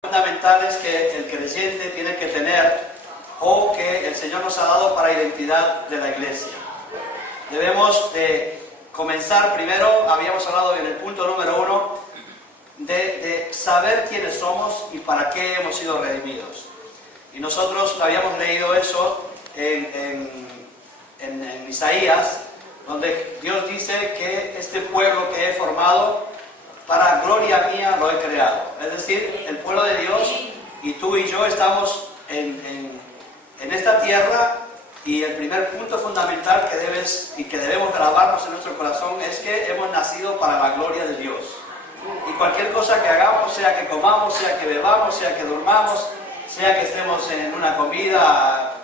Fundamentales que el creyente tiene que tener o que el Señor nos ha dado para la identidad de la iglesia. Debemos de comenzar primero, habíamos hablado en el punto número 1, de saber quiénes somos y para qué hemos sido redimidos. Y nosotros habíamos leído eso en Isaías, donde Dios dice que este pueblo que he formado, para gloria mía lo he creado. Es decir, el pueblo de Dios y tú y yo estamos en esta tierra, y el primer punto fundamental que debemos grabarnos en nuestro corazón es que hemos nacido para la gloria de Dios. Y cualquier cosa que hagamos, sea que comamos, sea que bebamos, sea que durmamos, sea que estemos en una comida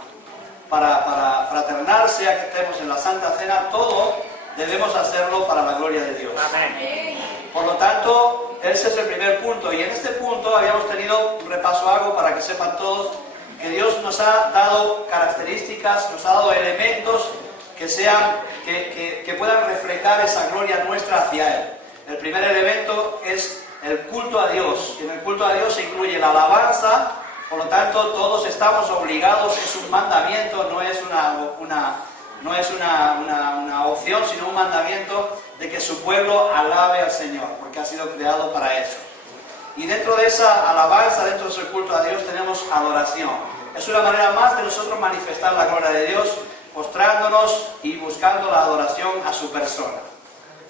para fraternar, sea que estemos en la Santa Cena, todo debemos hacerlo para la gloria de Dios. Amén. Por lo tanto, ese es el primer punto. Y en este punto habíamos tenido un repaso algo para que sepan todos que Dios nos ha dado características, nos ha dado elementos que puedan reflejar esa gloria nuestra hacia Él. El primer elemento es el culto a Dios. Y en el culto a Dios se incluye la alabanza. Por lo tanto, todos estamos obligados, es un mandamiento, no es una opción, sino un mandamiento de que su pueblo alabe al Señor, porque ha sido creado para eso. Y dentro de esa alabanza, dentro de ese culto a Dios, tenemos adoración. Es una manera más de nosotros manifestar la gloria de Dios, mostrándonos y buscando la adoración a su persona.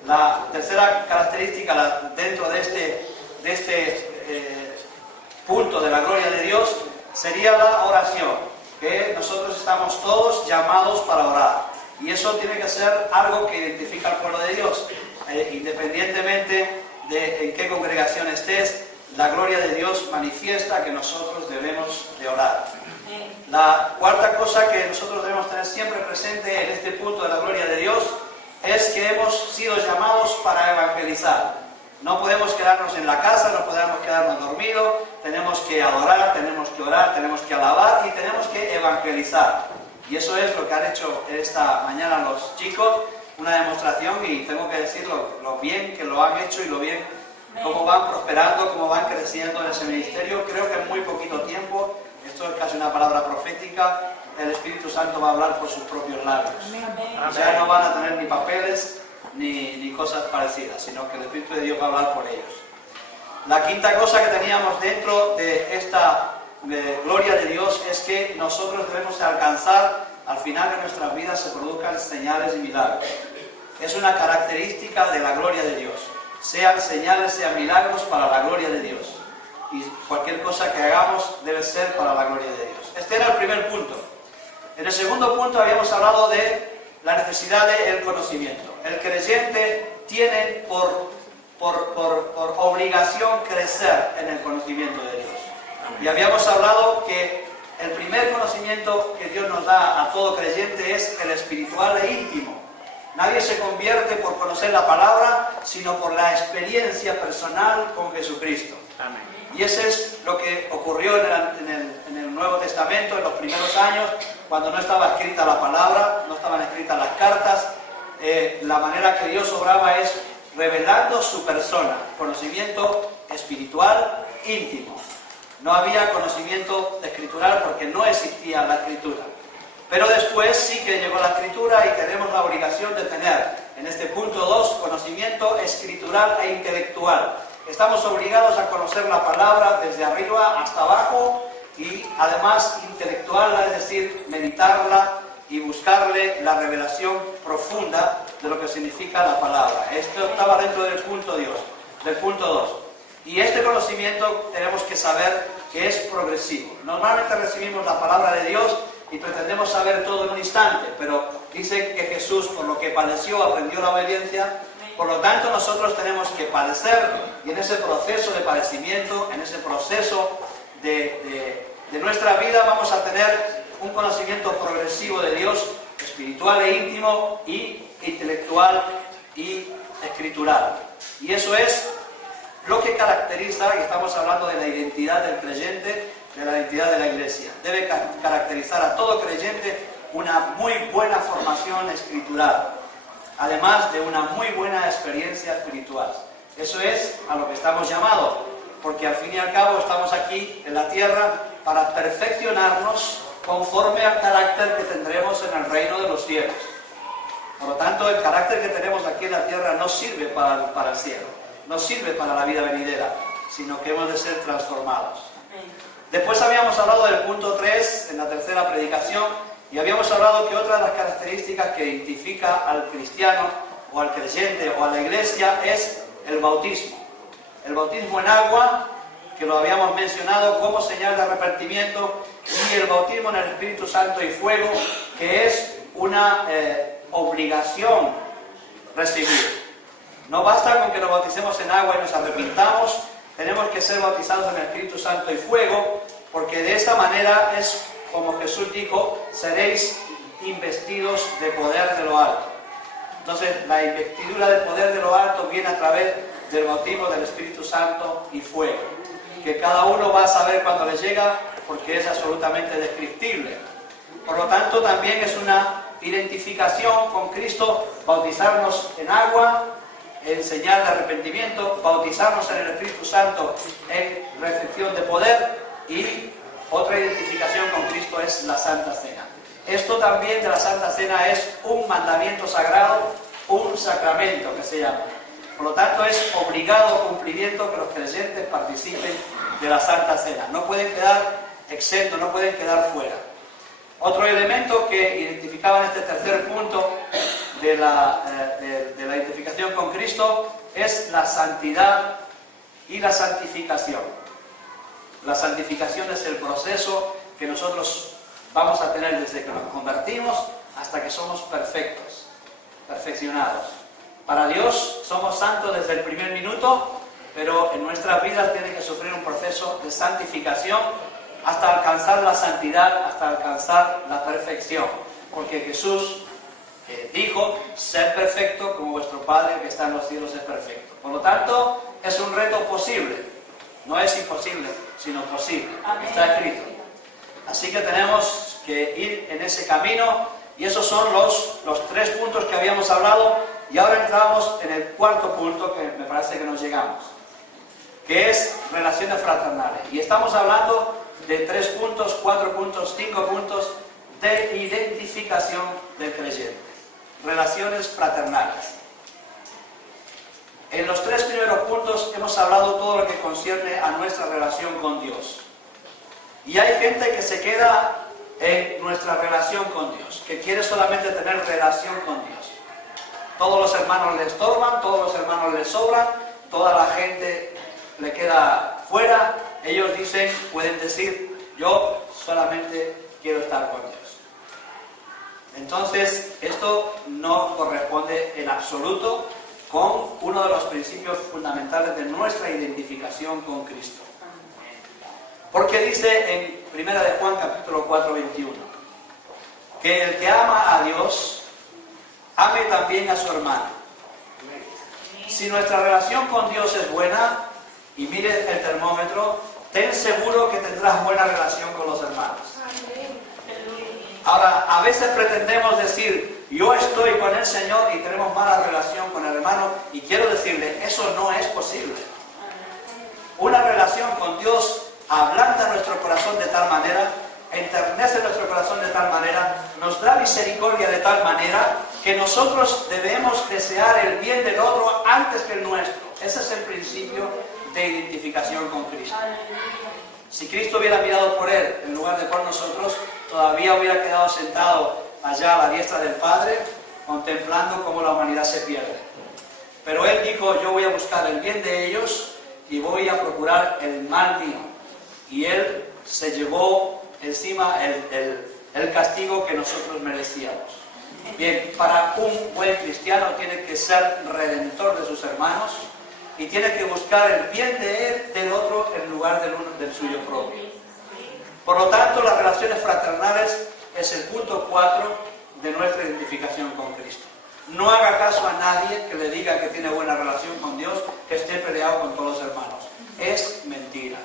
La tercera característica dentro de este punto de la gloria de Dios sería la oración, que nosotros estamos todos llamados para orar. Y eso tiene que ser algo que identifica al pueblo de Dios. Independientemente de en qué congregación estés, la gloria de Dios manifiesta que nosotros debemos de orar. La cuarta cosa que nosotros debemos tener siempre presente en este punto de la gloria de Dios es que hemos sido llamados para evangelizar. No podemos quedarnos en la casa, no podemos quedarnos dormidos, tenemos que adorar, tenemos que orar, tenemos que alabar y tenemos que evangelizar. Y eso es lo que han hecho esta mañana los chicos, una demostración, y tengo que decir lo bien que lo han hecho y lo bien cómo van prosperando, cómo van creciendo en ese ministerio. Creo que en muy poquito tiempo, esto es casi una palabra profética, el Espíritu Santo va a hablar por sus propios labios. O sea, no van a tener ni papeles ni cosas parecidas, sino que el Espíritu de Dios va a hablar por ellos. La quinta cosa que teníamos dentro de esta gloria de Dios es que nosotros debemos alcanzar, al final de nuestras vidas se produzcan señales y milagros. Es una característica de la gloria de Dios. Sean señales, sean milagros para la gloria de Dios. Y cualquier cosa que hagamos debe ser para la gloria de Dios. Este era el primer punto. En el segundo punto habíamos hablado de la necesidad del conocimiento. El creyente tiene por obligación crecer en el conocimiento de Dios. Y habíamos hablado que el primer conocimiento que Dios nos da a todo creyente es el espiritual e íntimo. Nadie se convierte por conocer la palabra, sino por la experiencia personal con Jesucristo. Amén. Y ese es lo que ocurrió en el Nuevo Testamento, en los primeros años, cuando no estaba escrita la palabra, no estaban escritas las cartas. La manera que Dios obraba es revelando su persona, conocimiento espiritual íntimo. No había conocimiento escritural porque no existía la escritura. Pero después sí que llegó la escritura y tenemos la obligación de tener, en este punto 2, conocimiento escritural e intelectual. Estamos obligados a conocer la palabra desde arriba hasta abajo y además intelectuarla, es decir, meditarla y buscarle la revelación profunda de lo que significa la palabra. Esto estaba dentro del punto 2. Y este conocimiento tenemos que saber que es progresivo. Normalmente recibimos la palabra de Dios y pretendemos saber todo en un instante, pero dice que Jesús, por lo que padeció, aprendió la obediencia. Por lo tanto, nosotros tenemos que padecer, y en ese proceso de padecimiento, en ese proceso de nuestra vida, vamos a tener un conocimiento progresivo de Dios, espiritual e íntimo, y intelectual y escritural. Y eso es lo que caracteriza, y estamos hablando de la identidad del creyente, de la identidad de la iglesia. Debe caracterizar a todo creyente una muy buena formación escritural, además de una muy buena experiencia espiritual. Eso es a lo que estamos llamados. porque al fin y al cabo estamos aquí en la tierra para perfeccionarnos conforme al carácter que tendremos en el reino de los cielos. Por lo tanto, el carácter que tenemos aquí en la tierra no sirve para el cielo, no sirve para la vida venidera, sino que hemos de ser transformados. Después habíamos hablado del punto 3 en la tercera predicación, y habíamos hablado que otra de las características que identifica al cristiano o al creyente o a la iglesia es el bautismo. El bautismo en agua, que lo habíamos mencionado como señal de arrepentimiento, y el bautismo en el Espíritu Santo y fuego, que es una obligación recibir. No basta con que nos bauticemos en agua y nos arrepintamos, tenemos que ser bautizados en el Espíritu Santo y fuego, porque de esta manera es como Jesús dijo, seréis investidos de poder de lo alto. Entonces, la investidura del poder de lo alto viene a través del bautismo del Espíritu Santo y fuego, que cada uno va a saber cuando le llega, porque es absolutamente descriptible. Por lo tanto, también es una identificación con Cristo, bautizarnos en agua, en señal de arrepentimiento, bautizarnos en el Espíritu Santo en recepción de poder, y otra identificación con Cristo es la Santa Cena. Esto también de la Santa Cena es un mandamiento sagrado, un sacramento que se llama. Por lo tanto, es obligado cumplimiento que los creyentes participen de la Santa Cena. No pueden quedar exentos, no pueden quedar fuera. Otro elemento que identificaba en este tercer punto de la identificación con Cristo es la santidad y la santificación. La santificación es el proceso que nosotros vamos a tener desde que nos convertimos hasta que somos perfectos, perfeccionados. Para Dios somos santos desde el primer minuto, pero en nuestras vidas tiene que sufrir un proceso de santificación hasta alcanzar la santidad, hasta alcanzar la perfección. Porque Jesús dijo, ser perfecto como vuestro Padre que está en los cielos es perfecto. Por lo tanto, es un reto posible. No es imposible, sino posible. Amén. Está escrito. Así que tenemos que ir en ese camino, y esos son los 3 puntos que habíamos hablado, y ahora entramos en el cuarto punto que me parece que nos llegamos, que es relaciones fraternales. Y estamos hablando de 3 puntos, 4 puntos, 5 puntos de identificación del creyente. Relaciones fraternales. En los 3 primeros puntos hemos hablado todo lo que concierne a nuestra relación con Dios. Y hay gente que se queda en nuestra relación con Dios, que quiere solamente tener relación con Dios. Todos los hermanos le estorban, todos los hermanos le sobran, toda la gente le queda fuera. Ellos dicen, pueden decir, yo solamente quiero estar con Dios. Entonces, esto no corresponde en absoluto con uno de los principios fundamentales de nuestra identificación con Cristo. Porque dice en 1 de Juan capítulo 4, 21, que el que ama a Dios, ame también a su hermano. Si nuestra relación con Dios es buena, y mire el termómetro, ten seguro que tendrás buena relación con los hermanos. Ahora, a veces pretendemos decir, yo estoy con el Señor y tenemos mala relación con el hermano, y quiero decirle, eso no es posible. Una relación con Dios ablanda nuestro corazón de tal manera, enternece nuestro corazón de tal manera, nos da misericordia de tal manera, que nosotros debemos desear el bien del otro antes que el nuestro. Ese es el principio de identificación con Cristo. Si Cristo hubiera mirado por él en lugar de por nosotros, todavía hubiera quedado sentado allá a la diestra del Padre, contemplando cómo la humanidad se pierde. Pero él dijo, yo voy a buscar el bien de ellos y voy a procurar el mal mío. Y él se llevó encima el castigo que nosotros merecíamos. Bien, para un buen cristiano tiene que ser redentor de sus hermanos y tiene que buscar el bien de él, del otro, en lugar del suyo propio. Por lo tanto, las relaciones fraternales es el punto 4 de nuestra identificación con Cristo. No haga caso a nadie que le diga que tiene buena relación con Dios, que esté peleado con todos los hermanos. Es mentira.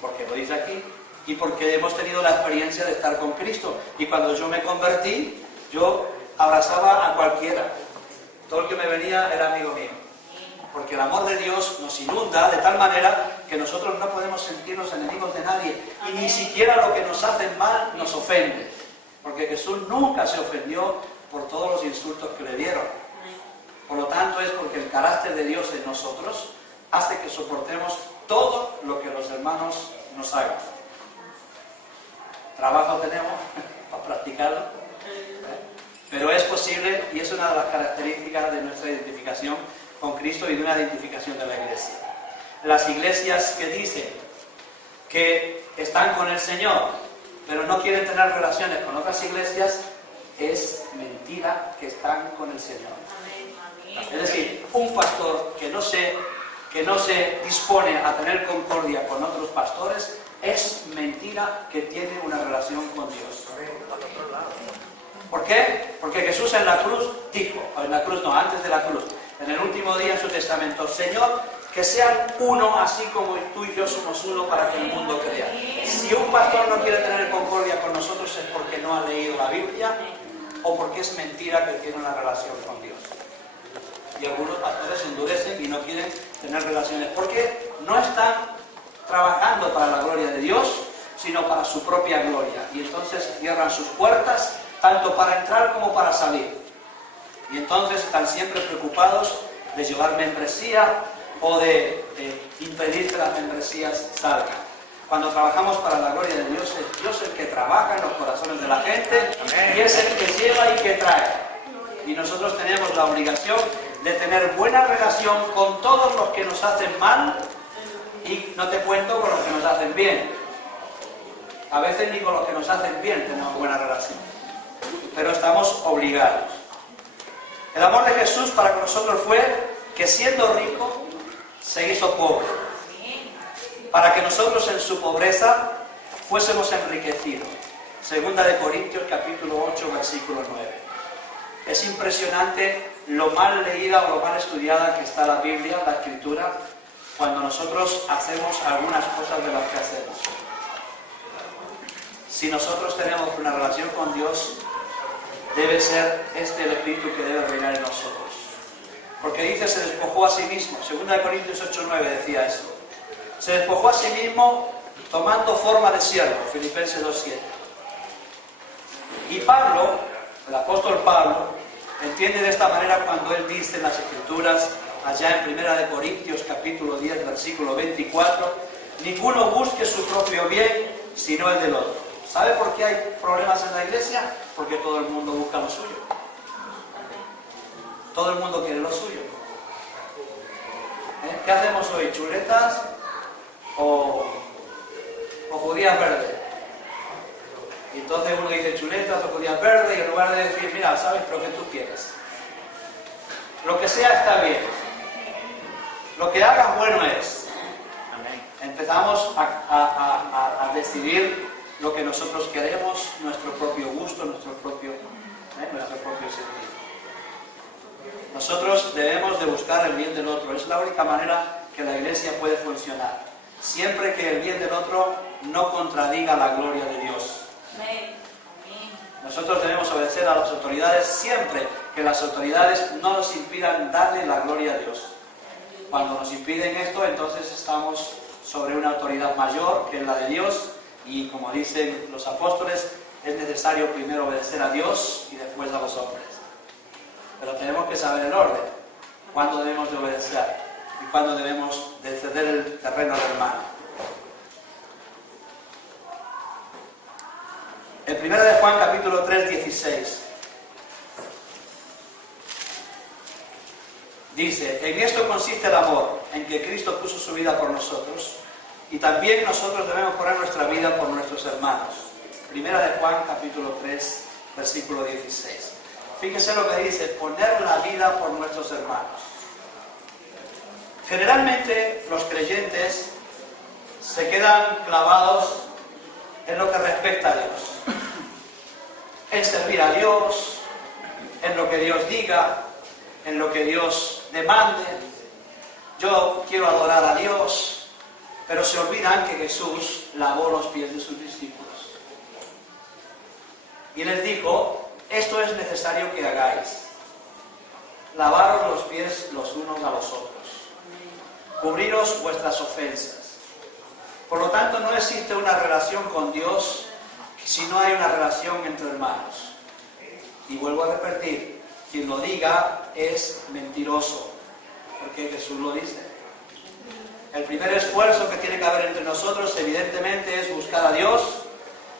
Porque lo dice aquí, y porque hemos tenido la experiencia de estar con Cristo. Y cuando yo me convertí, yo abrazaba a cualquiera. Todo el que me venía era amigo mío. porque el amor de Dios nos inunda de tal manera que nosotros no podemos sentirnos enemigos de nadie, y ni siquiera lo que nos hacen mal nos ofende, porque Jesús nunca se ofendió por todos los insultos que le dieron. Por lo tanto, es porque el carácter de Dios en nosotros hace que soportemos todo lo que los hermanos nos hagan. Trabajo tenemos para practicarlo, pero es posible, y es una de las características de nuestra identificación con Cristo y de una identificación de la iglesia. Las iglesias que dicen que están con el Señor, pero no quieren tener relaciones con otras iglesias, es mentira que están con el Señor. Es decir, un pastor que no se dispone a tener concordia con otros pastores, es mentira que tiene una relación con Dios. ¿Por qué? Porque Jesús en la cruz dijo, antes de la cruz, en el último día en su testamento: Señor, que sean uno así como tú y yo somos uno, para que el mundo crea. Si un pastor no quiere tener concordia con nosotros, es porque no ha leído la Biblia o porque es mentira que tiene una relación con Dios. Y algunos pastores se endurecen y no quieren tener relaciones porque no están trabajando para la gloria de Dios, sino para su propia gloria. Y entonces cierran sus puertas tanto para entrar como para salir. Y entonces están siempre preocupados de llevar membresía o de impedir que las membresías salgan. Cuando trabajamos para la gloria de Dios, es Dios el que trabaja en los corazones de la gente. Amén. Y es el que lleva y que trae. Y nosotros tenemos la obligación de tener buena relación con todos los que nos hacen mal, y no te cuento con los que nos hacen bien. A veces ni con los que nos hacen bien tenemos buena relación, pero estamos obligados. El amor de Jesús para con nosotros fue que, siendo rico, se hizo pobre, para que nosotros en su pobreza fuésemos enriquecidos. Segunda de Corintios capítulo 8 versículo 9. Es impresionante lo mal leída o lo mal estudiada que está la Biblia, la Escritura, cuando nosotros hacemos algunas cosas de las que hacemos. Si nosotros tenemos una relación con Dios, debe ser este el espíritu que debe reinar en nosotros. Porque dice, se despojó a sí mismo. Segunda de Corintios 8:9 decía esto. Se despojó a sí mismo tomando forma de siervo. Filipenses 2:7. Y Pablo, el apóstol Pablo, entiende de esta manera cuando él dice en las Escrituras, allá en Primera de Corintios capítulo 10 versículo 24: ninguno busque su propio bien, sino el del otro. ¿Sabe por qué hay problemas en la iglesia? Porque todo el mundo busca lo suyo. Todo el mundo quiere lo suyo. ¿Qué hacemos hoy? ¿Chuletas o judías verdes? Y entonces uno dice chuletas o judías verdes, y en lugar de decir, mira, sabes lo que tú quieres, lo que sea está bien, lo que hagas bueno es. Empezamos a decidir lo que nosotros queremos, nuestro propio gusto, nuestro propio sentido. Nosotros debemos de buscar el bien del otro. Es la única manera que la iglesia puede funcionar, siempre que el bien del otro no contradiga la gloria de Dios. Nosotros debemos obedecer a las autoridades siempre que las autoridades no nos impidan darle la gloria a Dios. Cuando nos impiden esto, entonces estamos sobre una autoridad mayor que es la de Dios, y como dicen los apóstoles, es necesario primero obedecer a Dios y después a los hombres. Pero tenemos que saber el orden, cuándo debemos de obedecer y cuándo debemos de ceder el terreno al hermano. En 1 de Juan capítulo 3, 16 dice: en esto consiste el amor, en que Cristo puso su vida por nosotros, y también nosotros debemos poner nuestra vida por nuestros hermanos. 1 de Juan capítulo 3 versículo 16. Fíjese lo que dice: poner la vida por nuestros hermanos. Generalmente los creyentes se quedan clavados en lo que respecta a Dios, en servir a Dios, en lo que Dios diga, en lo que Dios demande. Yo quiero adorar a Dios, pero se olvidan que Jesús lavó los pies de sus discípulos y les dijo: esto es necesario que hagáis, lavaros los pies los unos a los otros. cubriros vuestras ofensas. Por lo tanto, no existe una relación con Dios si no hay una relación entre hermanos. Y vuelvo a repetir, quien lo diga es mentiroso, porque Jesús lo dice. El primer esfuerzo que tiene que haber entre nosotros, evidentemente, es buscar a Dios,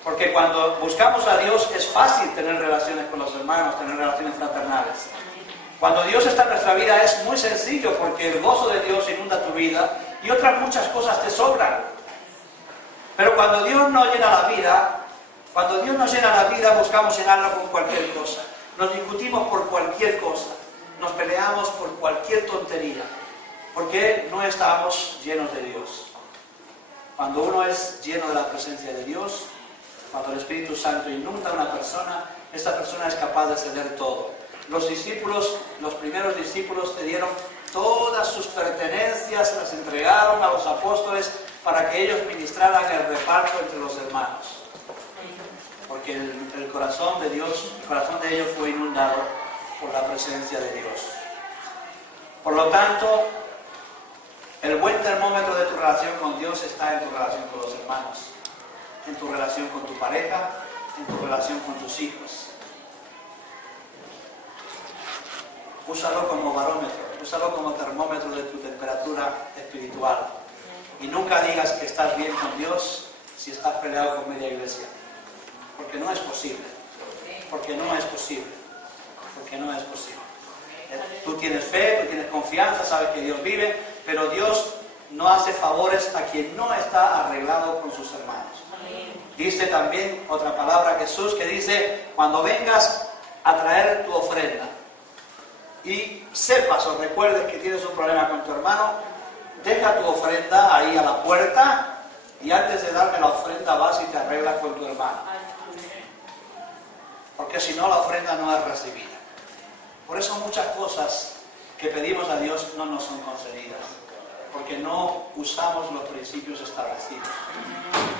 porque cuando buscamos a Dios es fácil tener relaciones con los hermanos, tener relaciones fraternales. Cuando Dios está en nuestra vida es muy sencillo, porque el gozo de Dios inunda tu vida y otras muchas cosas te sobran. Pero cuando Dios nos llena la vida, buscamos llenarla con cualquier cosa. Nos discutimos por cualquier cosa, nos peleamos por cualquier tontería, porque no estamos llenos de Dios. Cuando uno es lleno de la presencia de Dios, cuando el Espíritu Santo inunda a una persona, esta persona es capaz de ceder todo. Los primeros discípulos te dieron todas sus pertenencias, las entregaron a los apóstoles para que ellos ministraran el reparto entre los hermanos. Porque el corazón de Dios, el corazón de ellos fue inundado por la presencia de Dios. Por lo tanto, el buen termómetro de tu relación con Dios está en tu relación con los hermanos, en tu relación con tu pareja, en tu relación con tus hijos. Úsalo como barómetro, úsalo como termómetro de tu temperatura espiritual. Y nunca digas que estás bien con Dios si estás peleado con media iglesia. Porque no es posible. Porque no es posible. Porque no es posible. Tú tienes fe, tú tienes confianza, sabes que Dios vive, pero Dios no hace favores a quien no está arreglado con sus hermanos. Dice también otra palabra Jesús que dice, cuando vengas a traer tu ofrenda y sepas o recuerdes que tienes un problema con tu hermano, deja tu ofrenda ahí a la puerta y antes de darme la ofrenda vas y te arreglas con tu hermano. Porque si no, la ofrenda no es recibida. Por eso muchas cosas que pedimos a Dios no nos son concedidas. Porque no usamos los principios establecidos,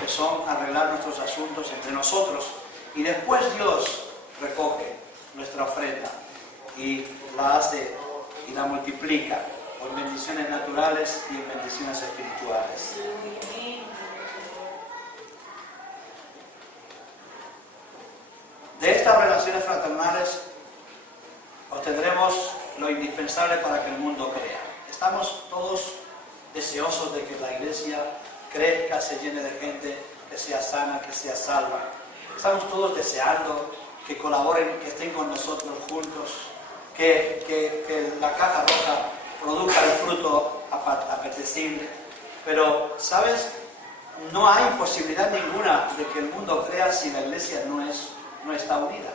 que son arreglar nuestros asuntos entre nosotros. Y después Dios recoge nuestra ofrenda y la hace y la multiplica o en bendiciones naturales y en bendiciones espirituales. De estas relaciones fraternales obtendremos lo indispensable para que el mundo crea. Estamos todos deseosos de que la iglesia crezca, se llene de gente, que sea sana, que sea salva. Estamos todos deseando que colaboren, que estén con nosotros juntos, que la caja roja produzca el fruto apetecible. Pero, ¿sabes? No hay posibilidad ninguna de que el mundo crea si la iglesia no está unida.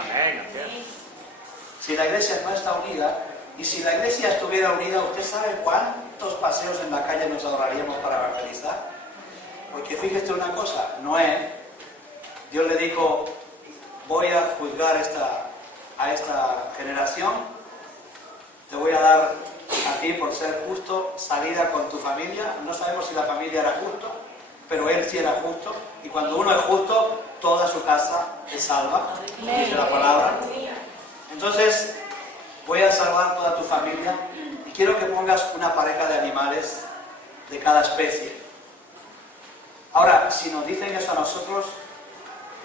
Amén. Si la iglesia no está unida, y si la iglesia estuviera unida, ¿usted sabe cuántos paseos en la calle nos ahorraríamos para evangelizar? Porque fíjese una cosa, Noé, Dios le dijo, voy a juzgar a esta generación, te voy a dar a ti por ser justo, salida con tu familia. No sabemos si la familia era justo, pero él sí era justo, y cuando uno es justo, toda su casa es salva, dice la palabra. Entonces, voy a salvar toda tu familia y quiero que pongas una pareja de animales de cada especie. Ahora, si nos dicen eso a nosotros,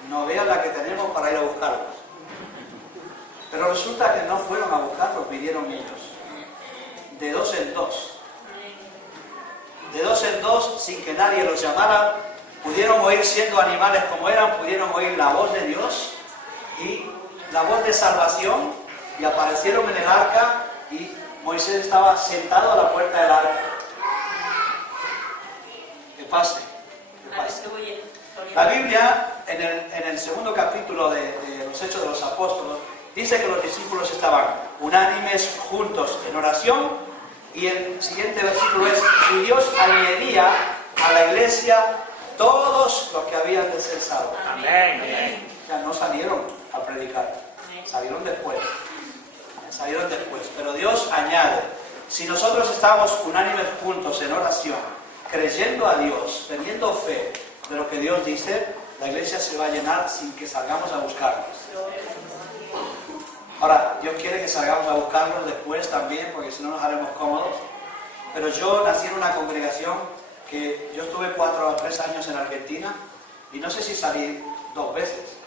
no vean la que tenemos para ir a buscarlos. Pero resulta que no fueron a buscarlos, vinieron ellos. De dos en dos. De dos en dos, sin que nadie los llamara, pudieron oír, siendo animales como eran, pudieron oír la voz de Dios y la voz de salvación, y aparecieron en el arca y Moisés estaba sentado a la puerta del arca. Que pase, que pase. La Biblia, en el segundo capítulo de los Hechos de los Apóstoles, dice que los discípulos estaban unánimes, juntos en oración, y el siguiente versículo es, y Dios añadía a la iglesia todos los que habían de ser salvos. Amén. Ya no salieron a predicar, salieron después. Salieron después, pero Dios añade. Si nosotros estamos unánimes juntos en oración, creyendo a Dios, teniendo fe de lo que Dios dice, la iglesia se va a llenar sin que salgamos a buscarlos. Ahora, Dios quiere que salgamos a buscarlos después también, porque si no nos haremos cómodos. Pero yo nací en una congregación que yo estuve 4 a 3 años en Argentina y no sé si salí 2 veces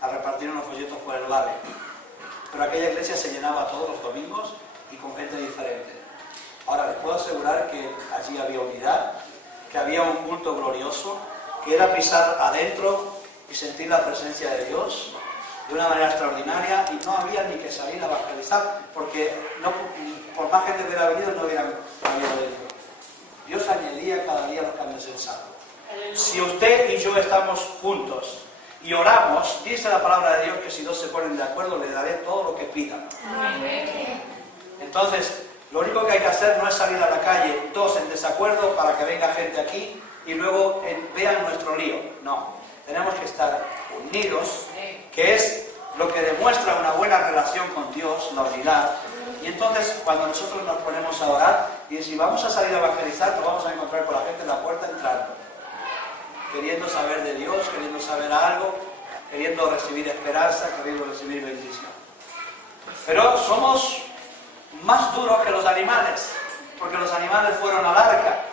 a repartir unos folletos por el barrio. Pero aquella iglesia se llenaba todos los domingos y con gente diferente. Ahora les puedo asegurar que allí había unidad, que había un culto glorioso, que era pisar adentro y sentir la presencia de Dios de una manera extraordinaria, y no había ni que salir a evangelizar, porque no, por más gente que hubiera venido no hubieran habido dentro. Dios añadía cada día los que han de ser salvos. Si usted y yo estamos juntos y oramos, dice la palabra de Dios que si dos se ponen de acuerdo, le daré todo lo que pidan. Entonces, lo único que hay que hacer no es salir a la calle, dos en desacuerdo, para que venga gente aquí y luego vean nuestro lío. No, tenemos que estar unidos, que es lo que demuestra una buena relación con Dios, la unidad. Y entonces, cuando nosotros nos ponemos a orar, y si vamos a salir a evangelizar, nos vamos a encontrar con la gente en la puerta entrando, queriendo saber de Dios, queriendo saber algo, queriendo recibir esperanza, queriendo recibir bendición. Pero somos más duros que los animales, porque los animales fueron al arca,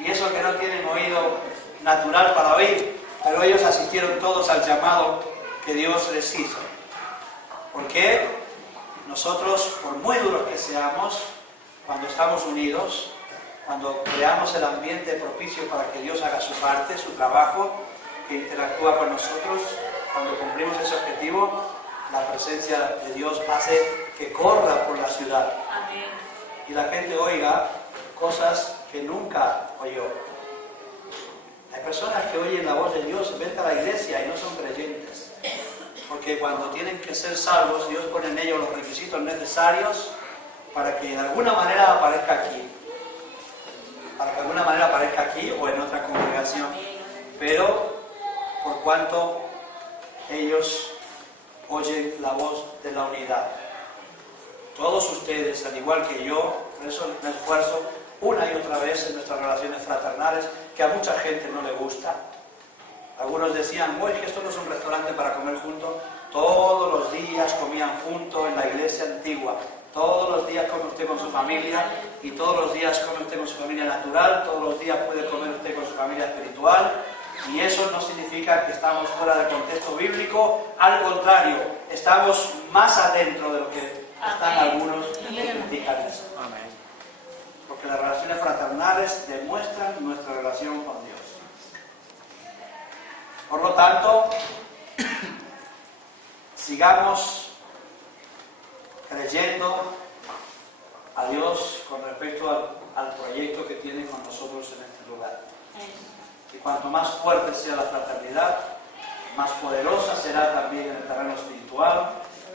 y eso que no tienen oído natural para oír, pero ellos asistieron todos al llamado que Dios les hizo. Porque nosotros, por muy duros que seamos, cuando estamos unidos, cuando creamos el ambiente propicio para que Dios haga su parte, su trabajo, que interactúa con nosotros, cuando cumplimos ese objetivo, la presencia de Dios hace que corra por la ciudad. Amén. Y la gente oiga cosas que nunca oyó. Hay personas que oyen la voz de Dios, ven a la iglesia y no son creyentes. Porque cuando tienen que ser salvos, Dios pone en ellos los requisitos necesarios para que de alguna manera aparezca aquí. Para que de alguna manera aparezca aquí o en otra congregación. Pero por cuanto ellos oyen la voz de la unidad. Todos ustedes, al igual que yo, por eso me esfuerzo una y otra vez en nuestras relaciones fraternales, que a mucha gente no le gusta. Algunos decían, oye, que esto no es un restaurante para comer juntos. Todos los días comían juntos en la iglesia antigua. Todos los días come usted con su familia, y todos los días come usted con su familia natural, todos los días puede comer usted con su familia espiritual. Y eso no significa que estamos fuera del contexto bíblico, al contrario, estamos más adentro de lo que están algunos que critican eso. Porque las relaciones fraternales demuestran nuestra relación con Dios. Por lo tanto, sigamos creyendo a Dios con respecto al proyecto que tiene con nosotros en este lugar. Y cuanto más fuerte sea la fraternidad, más poderosa será también en el terreno espiritual,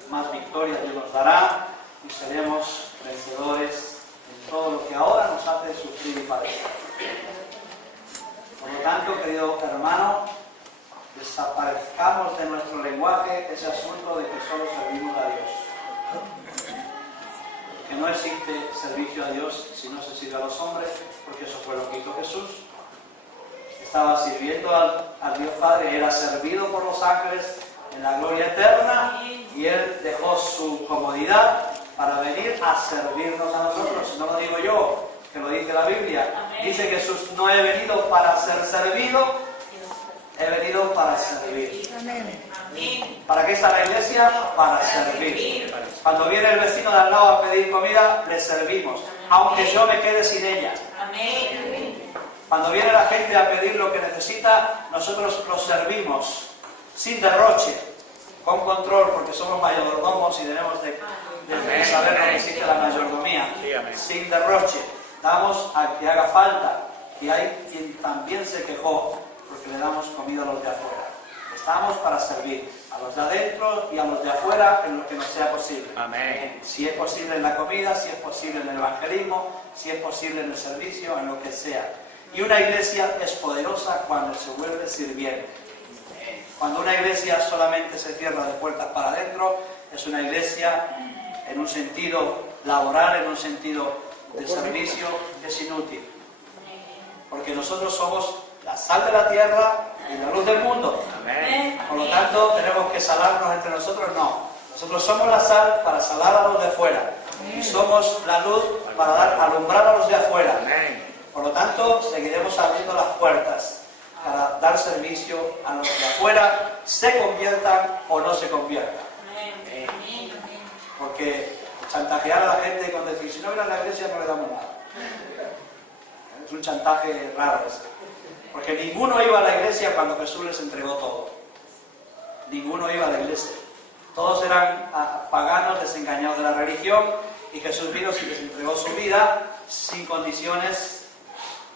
más victoria Dios nos dará y seremos vencedores en todo lo que ahora nos hace sufrir y padecer. Por lo tanto, querido hermano, desaparezcamos de nuestro lenguaje ese asunto de que solo servimos a Dios. Que no existe servicio a Dios si no se sirve a los hombres, porque eso fue lo que hizo Jesús. Estaba sirviendo al Dios Padre, era servido por los ángeles en la gloria eterna, y Él dejó su comodidad para venir a servirnos a nosotros. No lo digo yo, que lo dice la Biblia. Amén. Dice Jesús, no he venido para ser servido, he venido para servir. Amén. ¿Para qué está la iglesia? Para servir. Cuando viene el vecino de al lado a pedir comida, le servimos, aunque yo me quede sin ella. Amén. Cuando viene la gente a pedir lo que necesita, nosotros los servimos sin derroche, con control, porque somos mayordomos y debemos de saber lo que existe la mayordomía. Sin derroche, damos al que haga falta, y hay quien también se quejó porque le damos comida a los de afuera. Estamos para servir a los de adentro y a los de afuera en lo que nos sea posible. Amén. Si es posible en la comida, si es posible en el evangelismo, si es posible en el servicio, en lo que sea. Y una iglesia es poderosa cuando se vuelve sirviente. Cuando una iglesia solamente se cierra de puertas para adentro, es una iglesia en un sentido laboral, en un sentido de servicio, es inútil. Porque nosotros somos la sal de la tierra y la luz del mundo. Amén. Por lo tanto, tenemos que salarnos entre nosotros. No. Nosotros somos la sal para salar a los de fuera. Y somos la luz para dar alumbrar a los de afuera. Por lo tanto, seguiremos abriendo las puertas para dar servicio a los de afuera, se conviertan o no se conviertan. Porque chantajear a la gente con decir, si no viene a la iglesia no le damos nada. Es un chantaje raro ese. Porque ninguno iba a la iglesia cuando Jesús les entregó todo. Ninguno iba a la iglesia. Todos eran paganos, desengañados de la religión, y Jesús vino y les entregó su vida sin condiciones,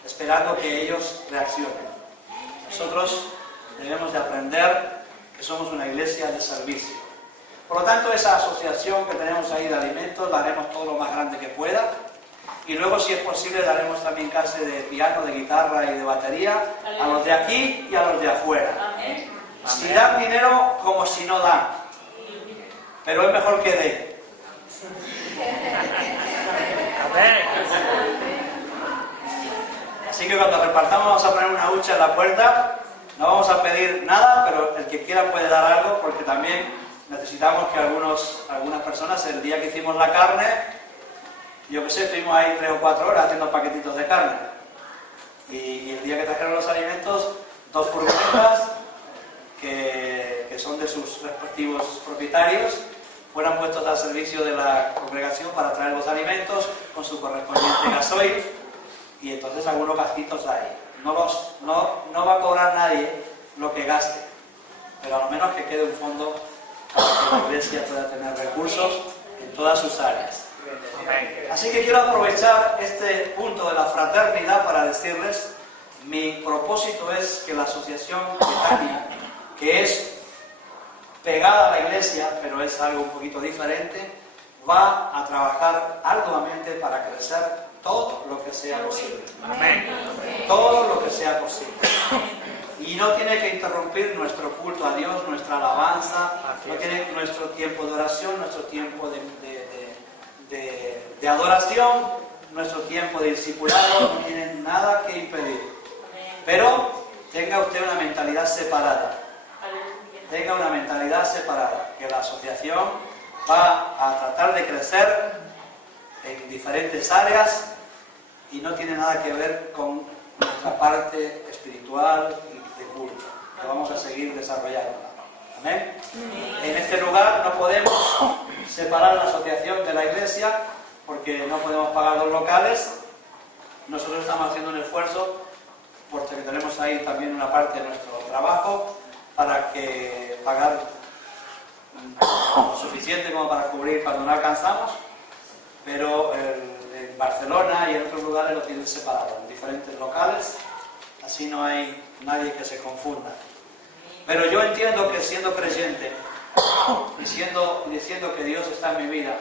esperando que ellos reaccionen. Nosotros debemos de aprender que somos una iglesia de servicio. Por lo tanto, esa asociación que tenemos ahí de alimentos la haremos todo lo más grande que pueda. Y luego, si es posible, daremos también clase de piano, de guitarra y de batería a los de aquí y a los de afuera. Si dan dinero, como si no dan. Pero es mejor que den. Así que cuando repartamos vamos a poner una hucha en la puerta. No vamos a pedir nada, pero el que quiera puede dar algo, porque también necesitamos que algunas personas, el día que hicimos la carne, yo que sé, estuvimos ahí 3 o 4 horas haciendo paquetitos de carne. Y el día que trajeron los alimentos, 2 furgonetas, que son de sus respectivos propietarios, fueron puestos al servicio de la congregación para traer los alimentos con su correspondiente gasoil, y entonces algunos gastitos hay. No va a cobrar nadie lo que gaste, pero a lo menos que quede un fondo para que la iglesia pueda tener recursos en todas sus áreas. Así que quiero aprovechar este punto de la fraternidad para decirles, mi propósito es que la asociación Betania, que es pegada a la iglesia, pero es algo un poquito diferente, va a trabajar arduamente para crecer todo lo que sea posible. Todo lo que sea posible. Y no tiene que interrumpir nuestro culto a Dios, nuestra alabanza, no tiene nuestro tiempo de oración, nuestro tiempo de adoración, nuestro tiempo de discipulado, no tiene nada que impedir. Pero tenga usted una mentalidad separada. Tenga una mentalidad separada, que la asociación va a tratar de crecer en diferentes áreas y no tiene nada que ver con nuestra parte espiritual y de culto, que vamos a seguir desarrollando. ¿Amén? En este lugar no podemos separar la asociación de la iglesia porque no podemos pagar los locales. Nosotros estamos haciendo un esfuerzo, porque tenemos ahí también una parte de nuestro trabajo, para que pagar lo suficiente como para cubrir cuando no alcanzamos, pero en Barcelona y en otros lugares lo tienen separado, en diferentes locales, así no hay nadie que se confunda. Pero yo entiendo que siendo creyente, diciendo que Dios está en mi vida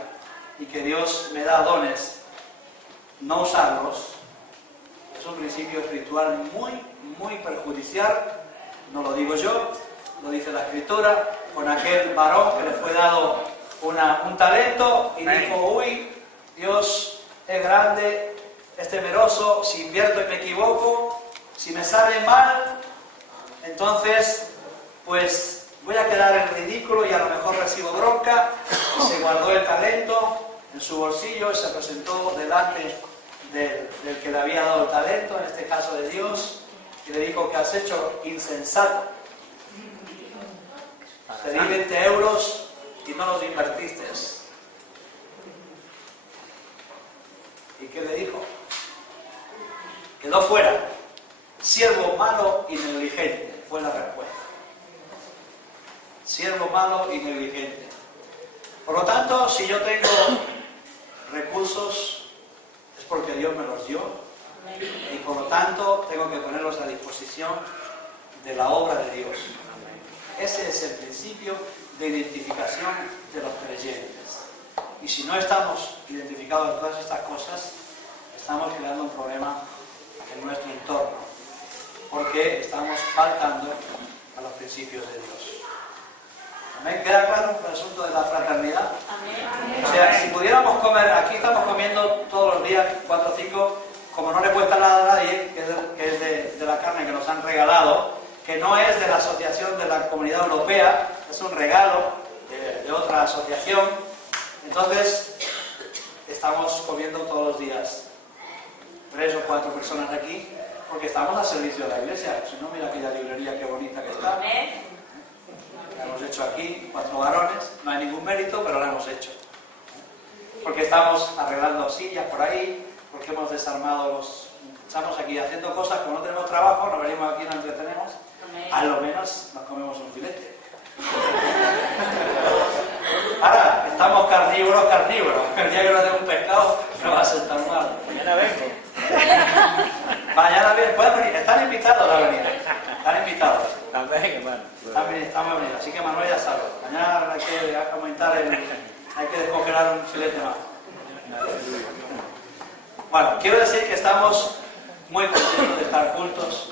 y que Dios me da dones, no usarlos, es un principio espiritual muy perjudicial. No lo digo yo, lo dice la Escritura, con aquel varón que le fue dado un talento y dijo, uy, Dios es grande, es temeroso, si invierto y me equivoco, si me sale mal, entonces pues voy a quedar en ridículo y a lo mejor recibo bronca. Y se guardó el talento en su bolsillo y se presentó delante del que le había dado el talento, en este caso de Dios, y le dijo, ¿qué has hecho, insensato? Te di 20 euros y no los invertiste. ¿Y qué le dijo? Quedó fuera. Siervo malo y negligente, fue la respuesta. Siervo malo y negligente. Por lo tanto, si yo tengo recursos, es porque Dios me los dio. Y por lo tanto, tengo que ponerlos a disposición de la obra de Dios. Ese es el principio de identificación de los creyentes. Y si no estamos identificados en todas estas cosas, estamos creando un problema en nuestro entorno, porque estamos faltando a los principios de Dios. ¿Amén? ¿Queda claro el asunto de la fraternidad? Amén. O sea, si pudiéramos comer, aquí estamos comiendo todos los días 4 o 5, como no le cuesta nada a nadie, que es de la carne que nos han regalado, que no es de la asociación de la Comunidad Europea, es un regalo de otra asociación. Entonces, estamos comiendo todos los días 3 o 4 personas aquí, porque estamos al servicio de la iglesia. Si no, mira aquella librería qué bonita que está. La hemos hecho aquí, 4 varones, no hay ningún mérito, pero la hemos hecho. Porque estamos arreglando sillas por ahí, porque hemos desarmado los... Estamos aquí haciendo cosas, como no tenemos trabajo, nos venimos aquí y nos entretenemos, a lo menos nos comemos un filete. Ahora, estamos carnívoros. El día que no tengo un pescado, no va a ser tan mal. Mañana vengo. Mañana bien, pueden venir, están invitados a venir. Están invitados. También, hermano. Estamos venidos, así que Manuel ya sabe. Mañana hay que aumentar hay que descongelar un filete más. Bueno, quiero decir que estamos muy contentos de estar juntos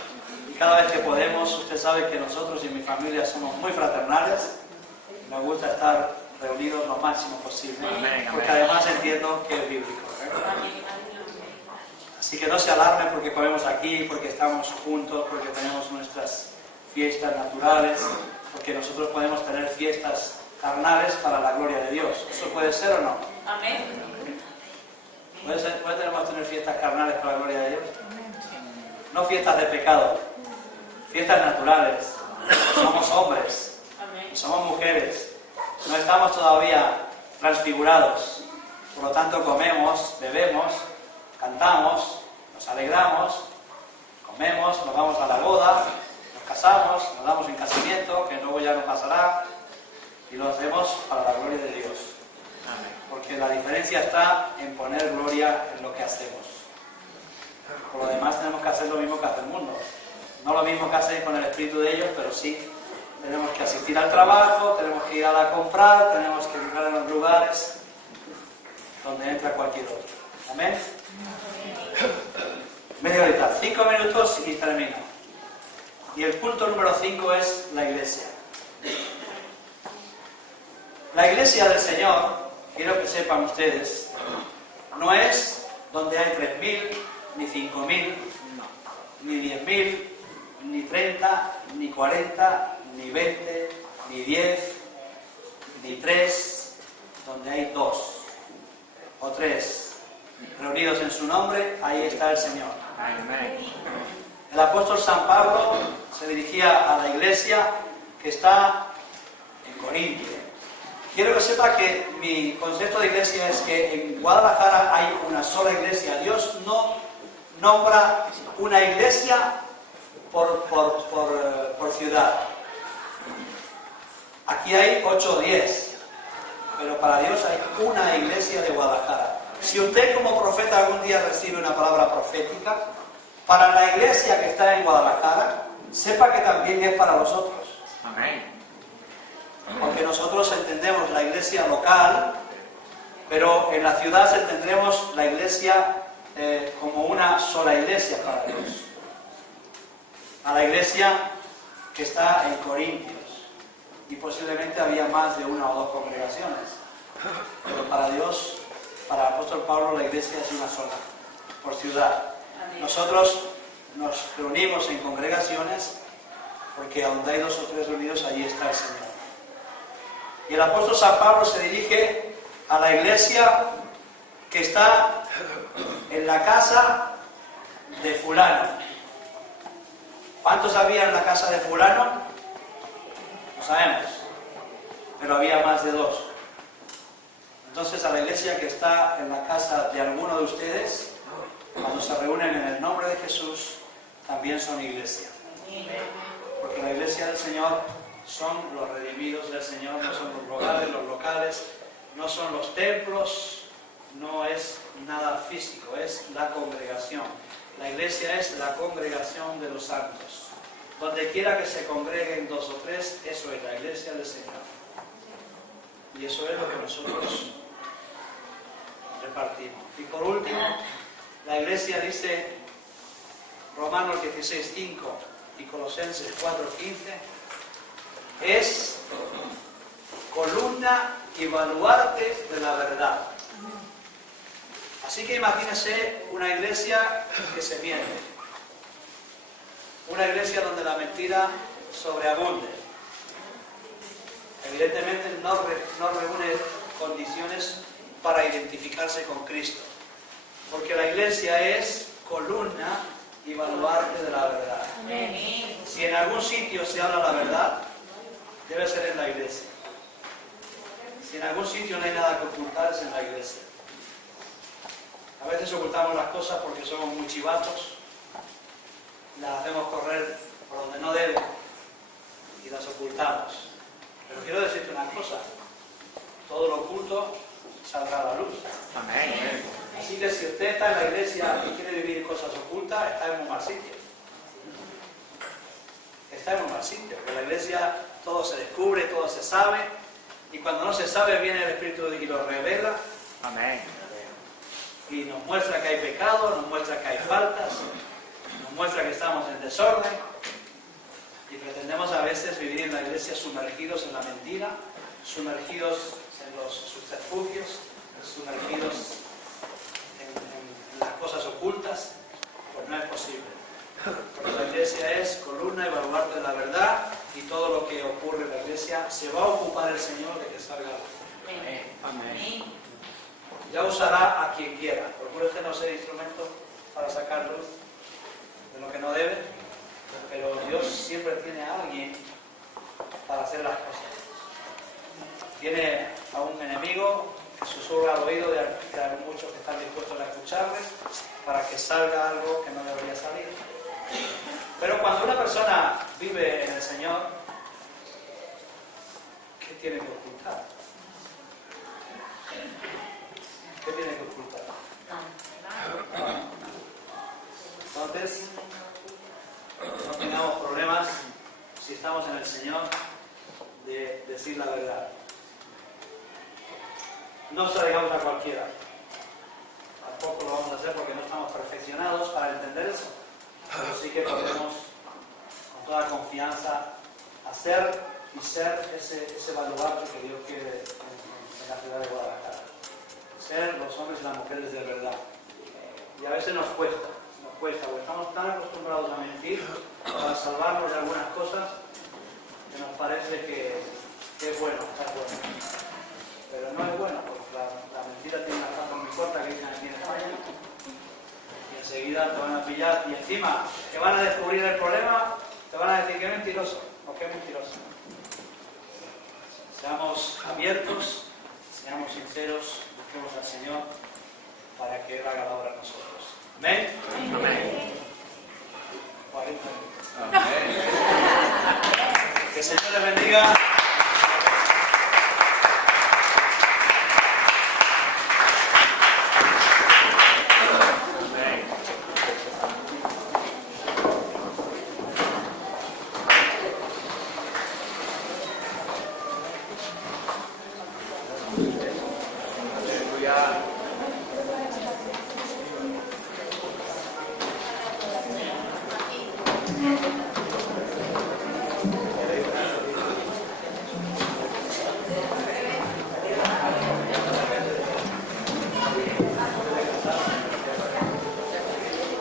y cada vez que podemos, usted sabe que nosotros y mi familia somos muy fraternales. Nos gusta estar reunidos lo máximo posible, porque además entiendo que es bíblico. Así que no se alarmen porque comemos aquí, porque estamos juntos, porque tenemos nuestras fiestas naturales, porque nosotros podemos tener fiestas carnales para la gloria de Dios. ¿Eso puede ser o no? Amén. ¿Podemos tener fiestas carnales para la gloria de Dios? No fiestas de pecado, fiestas naturales. Somos hombres, somos mujeres, no estamos todavía transfigurados. Por lo tanto, comemos, bebemos, cantamos, nos alegramos, comemos, nos vamos a la boda, nos casamos, nos damos en casamiento, que luego ya no pasará, y lo hacemos para la gloria de Dios. Porque la diferencia está en poner gloria en lo que hacemos. Por lo demás tenemos que hacer lo mismo que hace el mundo. No lo mismo que hacen con el espíritu de ellos, pero sí tenemos que asistir al trabajo, tenemos que ir a comprar, tenemos que entrar en los lugares donde entra cualquier otro. ¿Amén? Media horita, 5 minutos y termino. Y el punto número 5 es la iglesia. La iglesia del Señor, quiero que sepan ustedes, no es donde hay 3.000, ni 5.000, ni 10.000, ni 30, ni 40, ni 20, ni 10, ni 3, donde hay 2 o 3 reunidos en su nombre, ahí está el Señor. El apóstol San Pablo se dirigía a la iglesia que está en Corintio. Quiero que sepa que mi concepto de iglesia es que en Guadalajara hay una sola iglesia. Dios no nombra una iglesia por ciudad. Aquí hay 8 o 10, pero para Dios hay una iglesia de Guadalajara. Si usted como profeta algún día recibe una palabra profética, para la iglesia que está en Guadalajara, sepa que también es para vosotros. Amén. Porque nosotros entendemos la iglesia local, pero en la ciudad entendemos la iglesia como una sola iglesia para Dios. A la iglesia que está en Corintios, y posiblemente había más de 1 o 2 congregaciones, pero para Dios, para el apóstol Pablo, la iglesia es una sola, por ciudad. Nosotros nos reunimos en congregaciones porque donde hay 2 o 3 reunidos, allí está el Señor. Y el apóstol San Pablo se dirige a la iglesia que está en la casa de fulano. ¿Cuántos había en la casa de fulano? No sabemos, pero había más de 2. Entonces a la iglesia que está en la casa de alguno de ustedes, cuando se reúnen en el nombre de Jesús, también son iglesia. Porque la iglesia del Señor son los redimidos del Señor, no son los locales, no son los templos, no es nada físico, es la congregación. La iglesia es la congregación de los santos. Donde quiera que se congreguen 2 o 3, eso es la iglesia del Señor. Y eso es lo que nosotros repartimos. Y por último, la iglesia dice Romanos 16:5 y Colosenses 4:15, es columna y baluarte de la verdad. Así que imagínese una iglesia que se miente, una iglesia donde la mentira sobreabunde. Evidentemente no reúne condiciones para identificarse con Cristo. Porque la iglesia es columna y baluarte de la verdad. Amén. Si en algún sitio se habla la verdad, debe ser en la iglesia. Si en algún sitio no hay nada que ocultar, es en la iglesia. A veces ocultamos las cosas porque somos muy chivatos, las hacemos correr por donde no deben y las ocultamos. Pero quiero decirte una cosa, todo lo oculto saldrá a la luz. Amén. Así que si usted está en la iglesia y quiere vivir cosas ocultas, está en un mal sitio. Está en un mal sitio, porque en la iglesia todo se descubre, todo se sabe, y cuando no se sabe viene el Espíritu de Dios y lo revela. Amén. Y nos muestra que hay pecado, nos muestra que hay faltas, nos muestra que estamos en desorden, y pretendemos a veces vivir en la iglesia sumergidos en la mentira, sumergidos en los subterfugios, sumergidos en las cosas ocultas. Pues no es posible. Porque la iglesia es columna y baluarte de la verdad, y todo lo que ocurre en la iglesia se va a ocupar el Señor de que salga. Amén. Amén. Ya usará a quien quiera. Procure usted no ser instrumento para sacar luz de lo que no debe, pero Dios siempre tiene a alguien para hacer las cosas. Tiene a un enemigo que susurra al oído de muchos que están dispuestos a escucharle para que salga algo que no debería salir. Pero cuando una persona vive en el Señor, ¿qué tiene que ocultar? ¿Qué tiene que ocultar? Entonces, no tengamos problemas si estamos en el Señor de decir la verdad. No se la digamos a cualquiera. Tampoco lo vamos a hacer porque no estamos perfeccionados para entender eso. Pero sí que podemos con toda confianza hacer y ser ese baluarte que Dios quiere en la ciudad de Guadalajara. Ser los hombres y las mujeres de verdad. Y a veces nos cuesta, porque estamos tan acostumbrados a mentir para salvarnos de algunas cosas que nos parece que es bueno, está bueno. Pero no es bueno, porque la mentira tiene una trampa muy corta que dicen aquí en España, y enseguida te van a pillar, y encima que van a descubrir el problema, te van a decir que es mentiroso o que es mentiroso. Seamos abiertos, seamos sinceros, busquemos al Señor para que Él haga la obra en nosotros. ¿Amén? Amén. 40 minutos. Amén. Que el Señor les bendiga.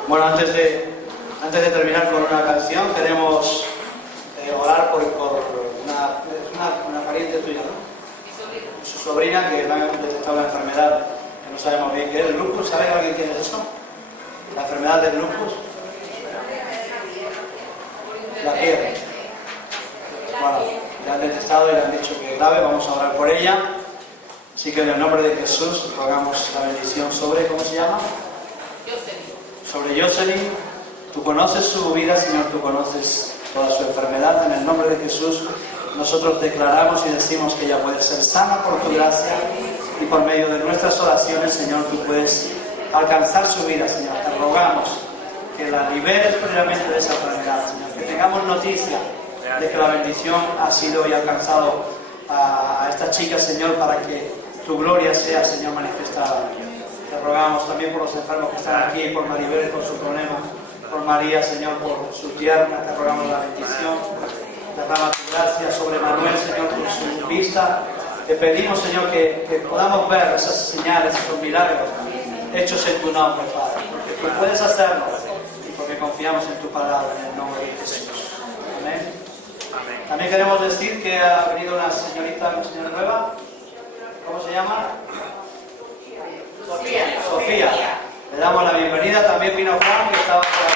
Bueno, antes de terminar con una canción, queremos orar por una pariente tuya, ¿no? Su sobrina, que le han detectado una enfermedad que no sabemos bien qué es, el lupus. ¿Sabe alguien quién es eso? La enfermedad del lupus. La piel. Bueno, le han detectado y le han dicho que es grave. Vamos a orar por ella. Así que en el nombre de Jesús rogamos la bendición sobre, ¿cómo se llama? Sobre Jocelyn. Tú conoces su vida, Señor, tú conoces toda su enfermedad. En el nombre de Jesús nosotros declaramos y decimos que ella puede ser sana por tu gracia, y por medio de nuestras oraciones, Señor, tú puedes alcanzar su vida, Señor. Te rogamos que la liberes plenamente de esa enfermedad, Señor, que tengamos noticia de que la bendición ha sido y alcanzado a esta chica, Señor, para que tu gloria sea, Señor, manifestada. Te rogamos también por los enfermos que están aquí, por Maribel con su problema, por María, Señor, por su tierna. Te rogamos la bendición. Derrama tu gracia sobre Manuel, Señor, con su vista. Te pedimos, Señor, que podamos ver esas señales, esos milagros hechos en tu nombre, Padre, porque tú puedes hacerlo y porque confiamos en tu palabra, en el nombre de Jesús. Amén. Amén. También queremos decir que ha venido una señora nueva. ¿Cómo se llama? Sofía. Le damos la bienvenida. También vino Juan, que estaba por acá.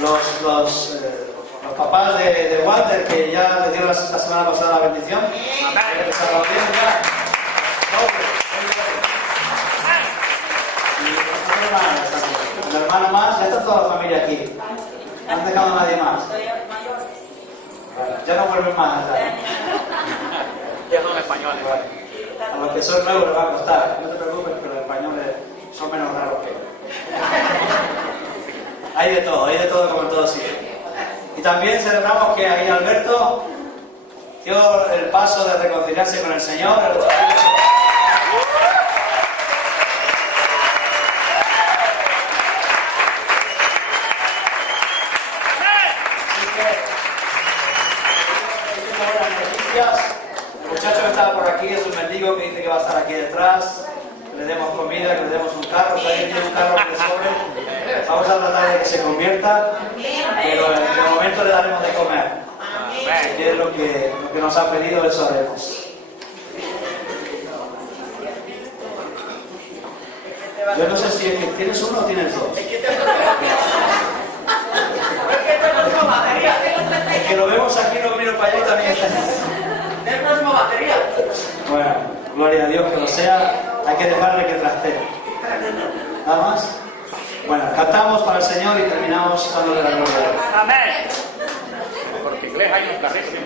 Los papás de Walter, que ya le dieron la semana pasada la bendición. Y una hermana más, ya está toda la familia aquí. No han dejado a nadie más. Ya no vuelven más. Ya son españoles. A los que son nuevos les va a costar. No te preocupes, pero los españoles son menos raros que hay de todo como en todo sitio. Y también celebramos que ahí Alberto dio el paso de reconciliarse con el Señor. El muchacho que estaba por aquí es un mendigo que dice que va a estar aquí detrás. Que le demos comida, que le demos un carro. Si alguien tiene un carro que le sobre, vamos a tratar de que se convierta. Pero en el momento le daremos de comer. Que es lo que nos ha pedido, eso haremos. Yo no sé si es que tienes uno o tienes dos. Es que lo vemos aquí, lo miro para allá y también está. ¿El próximo batería? Bueno, gloria a Dios que lo sea. Hay que dejarle que trastee. ¿Nada más? Bueno, cantamos para el Señor y terminamos dándole la gloria. Amén. Porque inglés hay un carrito.